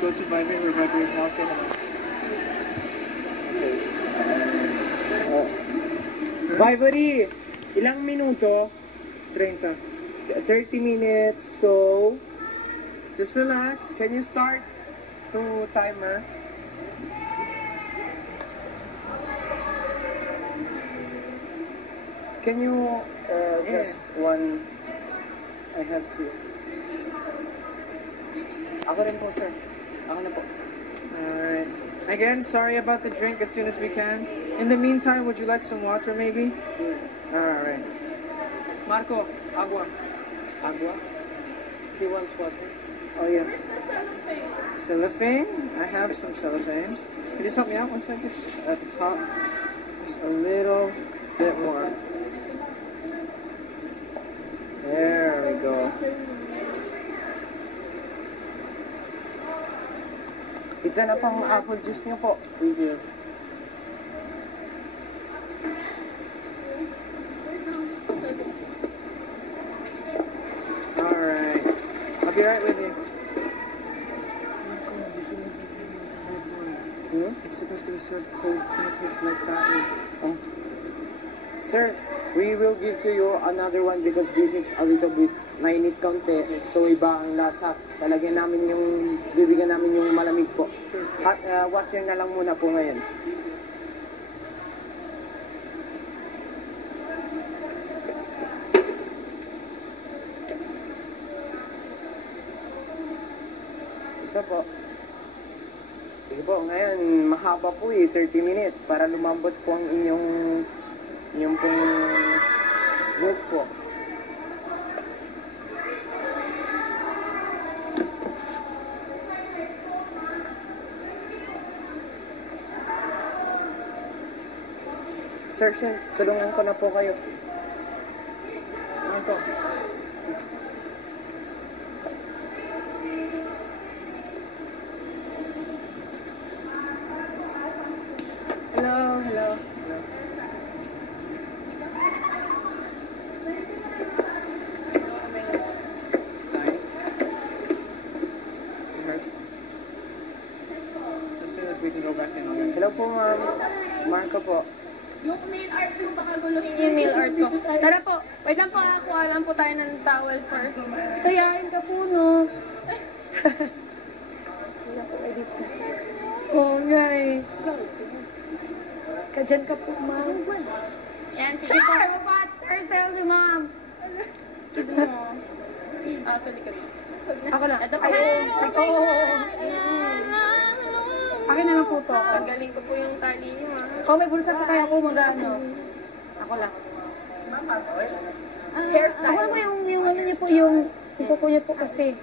go to Viber, where Viber is now cinema. Vibery, ilang minuto? 30. 30 minutes, so just relax. Can you start to timer? Can you just one? I have to. Ako rin po, sir. Ako na po. Alright. Again, sorry about the drink as soon as we can. In the meantime, would you like some water maybe? Alright. Marco, agua. Agua? He wants water. Oh yeah. Where's the cellophane? Cellophane? I have some cellophane. Can you just help me out 1 second? At the top. Just a little bit more. There we go. Ito na pang apple juice niyo po. Thank you. Alright. I'll be right with you. It's supposed to be served cold. It's gonna taste like that. Oh. Sir, we will give to you another one because this is a little bit mainit kaunti. So iba ang lasa. Talagyan namin yung, bibigyan namin yung malamig po. At water na lang muna po ngayon. Ito po. Sige po, ngayon mahaba po 30 minutes para lumambot po ang inyong pong milk po. Sir, tulungan ko na po kayo. Ano po? Hello, hello. Hello po, ma'am. Marco po. Yung nail art ko, baka guluhin yung nail art ko. Tara po, wait lang po, kuha lang po tayo ng towel first. Sayahin ka po, no? Wala po, edit na. Okay. Kadyan ka po, ma'am. Yan, sige po. Herself si ma'am. Excuse mo. Sa likod. Ako na. Ito po. Ito. Akin na lang po to. Pagaling ko po yung tali niyo, ha? Kung may bulsa pa kaya ako mag-ano. Ako lang. Hairstyle. Ako naman yung ano niyo po, yung kuko niyo po kasi.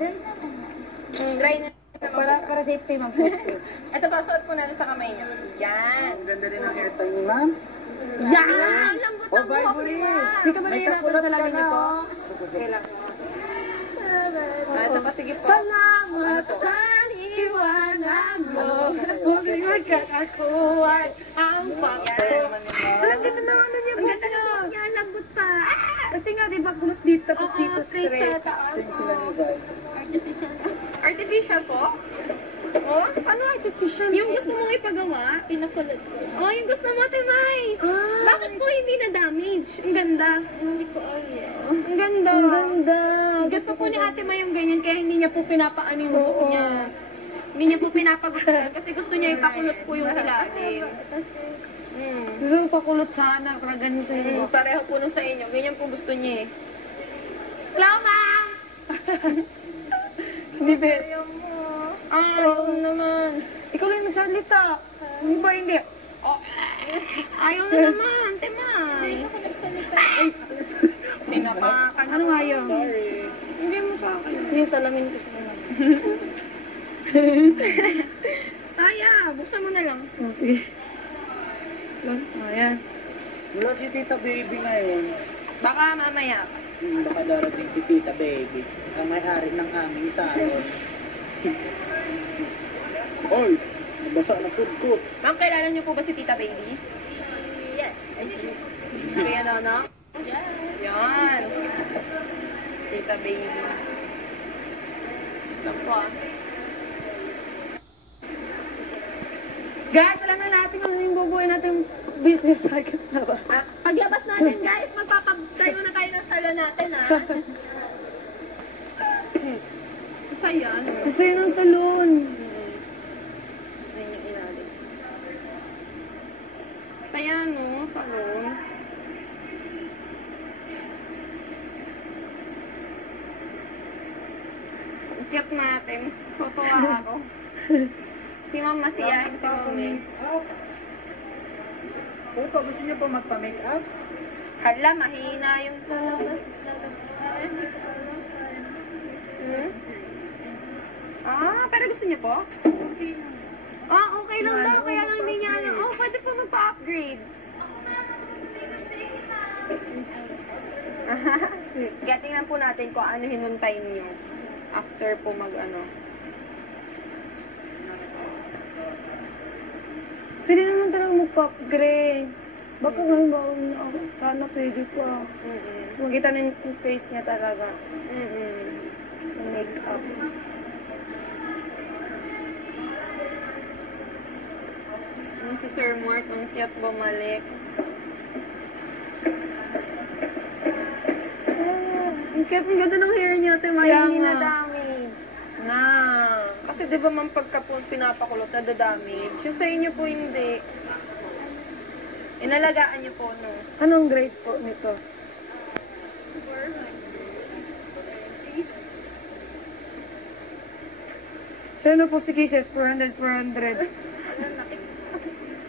Dry na. Para safety, ma'am. Safety. Ito pa, suot po natin sa kamay niyo. Yan. Ang ganda rin ang hairstyle ni ma'am. Yan! Lambot ang buhok ni ma'am. Hindi ka manirapan sa lamin niyo po. Okay lang. Ito pa, sige po. Salamat sa iwanan mo. Huwag magkakakuhan ang pasto. Walang ganda na ano niya. Ang ganda na buhok niya. Lambot pa. Kasi nga, di ba, kulot dito, tapos dito straight. Same sila ni Guy. Artificial po? Oh? Ano artificial? Yung gusto mong ipagawa, pinakulot ko. Oh, yung gusto mo, Timay! Bakit po hindi na-damage? Ang ganda. Hindi ko alam. Ang ganda. Ang ganda. Gusto po ni Ate May yung ganyan, kaya hindi niya po pinapaano yung buhok niya. Hindi niya po pinapagustuhan kasi gusto niya ipakulot po yung ilalim. Gusto mo pakulot sana, para ganyan sa inyo. Pareho po nun sa inyo. Ganyan po gusto niya eh. Hello, ma'am! Hindi ba? Ayaw naman. Ikaw lang nagsalita. Hindi ba hindi? Oh, ayaw na naman, Timay. Tinapakan. Ano ayaw? Sorry. Hindi mo sa akin. Hindi yung salamin kasi naman. Aya, buksan mo na lang. Oh, sige. Lang. Ayan. Wala si Tita Baby ngayon. Baka mamaya. Baka darating si Tita Baby. Ang may-ari ng aming salon. Hoy! Nabasa na food ko. Ma'am, kailangan niyo po ba si Tita Baby? Yes. Kaya na? Yan. Tita Baby. Ito po. Guys, alam na natin kung ano yung bubuhay natin business target na ba? Paglabas natin, guys, magpapagtayo na tayo ng salon natin, ha? Isa yan. Kasi yun ang salon. Yan yung ilalim. Isa yan, no? Salon. Check natin. Tutuwa ako. Si Ma'am masiyahin si Mami. Uy, pa gusto niyo po magpa-make up? Hala, mahina yung lalabas. Pero gusto niya po? Okay lang daw. Kaya lang hindi niya alam. Pwede po magpa-upgrade. Kaya tingnan po natin kung ano hinuntayin niyo. After po mag-ano. Pwede naman talaga magpa-upgrade. Baka ngayon ba na ako? Sana pwede pa. Makita na yung face niya talaga. Sa make-up. Si Sir Mort, ang cute bumalik. Ang cute, ang ganda ng hair niya, ate Maya. Hindi na damage. Kasi di ba man pagka po pinapakulot, nadadamage. Yung sa inyo po hindi. Inalagaan niyo po, no? Anong grade po nito? Sino po si Kisses? 400, 400.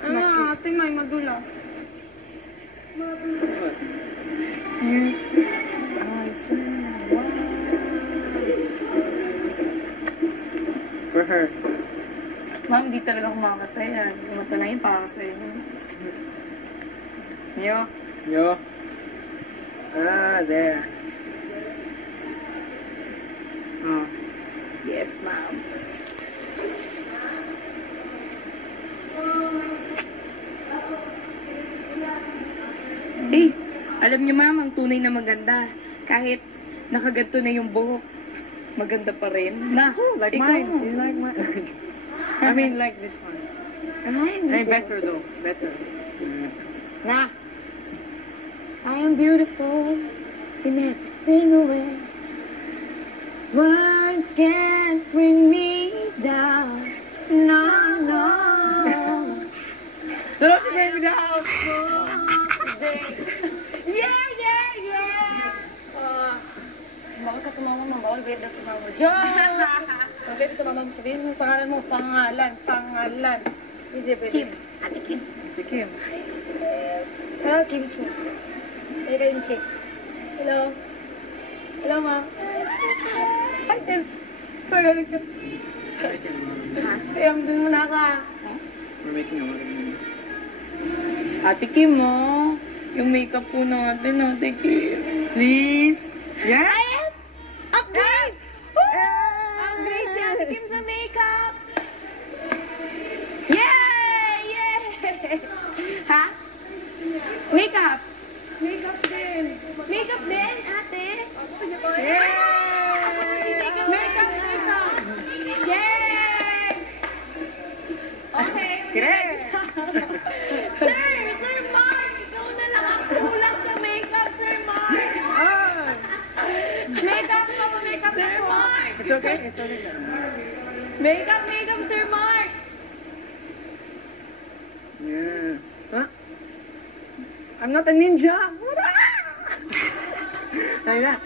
Ate May, madulas. Yes. For her. Ma'am, di talaga kumakatay yan. Kumata na yun para sa inyo. Yo. Yo. There. Oh. Yes, ma'am. Alam niyo ma'am, ang tunay na maganda. Kahit nakaganto na yung buhok, maganda pa rin. Na, Like ikaw. mine. You like mine? I mean, like this one. Hey, better though. Better. Na. I am beautiful in every single way. Words can't bring me down. No, no. Don't bring me down. Yeah, yeah, yeah. Bakit ka tumama, ma'am? Bawal ba yung tumama? Diyan! Bakit ka tumama? Sabihin mo pangalan mo. Pangalan. Kim. Ate Kim. Ate Kim. Hello, Kim Chu. Hey, kayo chick. Hello. Hello, ma'am. Ay, pagaling ka. Sayang, dun muna ka. We're making a lot of money. Ate Kim, mo. Yung makeup po natin, Ate Kim. Please. Yes? Upgrade! Upgrade si Ate Kim sa makeup! Yay! Yay! Ha? Makeup! Makeup din! Makeup din, ate? Yay! Makeup! Yay! Okay. Correct! Sir Mark! Ikaw na lang ang kulang sa makeup, Sir Mark! Makeup po, makeup na po. It's okay. It's okay. Makeup, Sir Mark! Yeah. Huh? I'm not a ninja. Like that.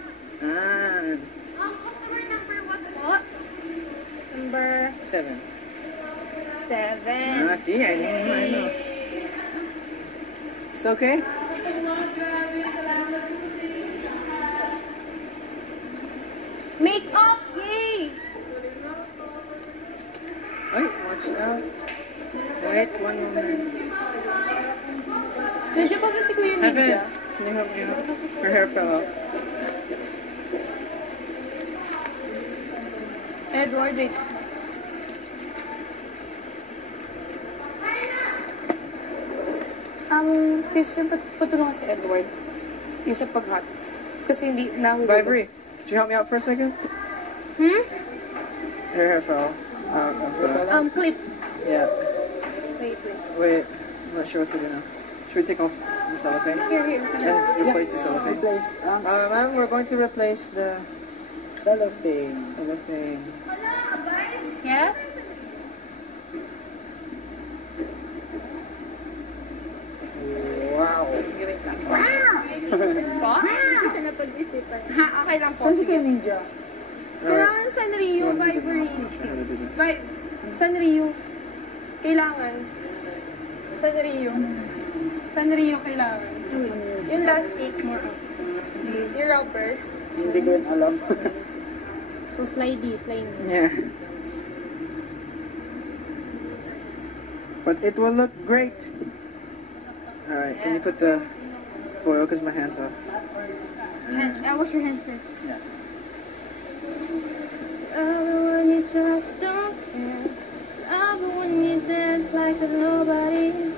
Customer number what? Number 7. 7. See, I know. It's okay. Make up, yay! Wait, watch out. Wait, one moment. Nandiyan pa ba si Kuya Can Ninja? you help me out? Her hair fell out. Edward, wait. Christian, patulungan si Edward. Yung sa pag-hot. Kasi hindi nahulog. Vibree, could you help me out for a second? Hmm? Her hair fell out. Clip. Yeah. Wait. Wait, I'm not sure what to do now. Should we take off the cellophane Here. and replace the cellophane? Replace ang Ma'am, we're going to replace the cellophane. cellophane. Yes? Wow. Sige, wait lang. Po? Hindi ko siya napag-isipan. Ha, okay lang po. Saan si Sige. Kuya Ninja? Kailangan Sanrio, Vibery. Vibe. Sanrio. Kailangan. Sanrio kailangan. Yung plastic. Yung rubber. Hindi ko yun alam. So, slidey. Yeah. But it will look great. Alright, can you put the foil because my hands are... Wash your hands first. Yeah. Love when you just don't care. Love when you dance like there's nobody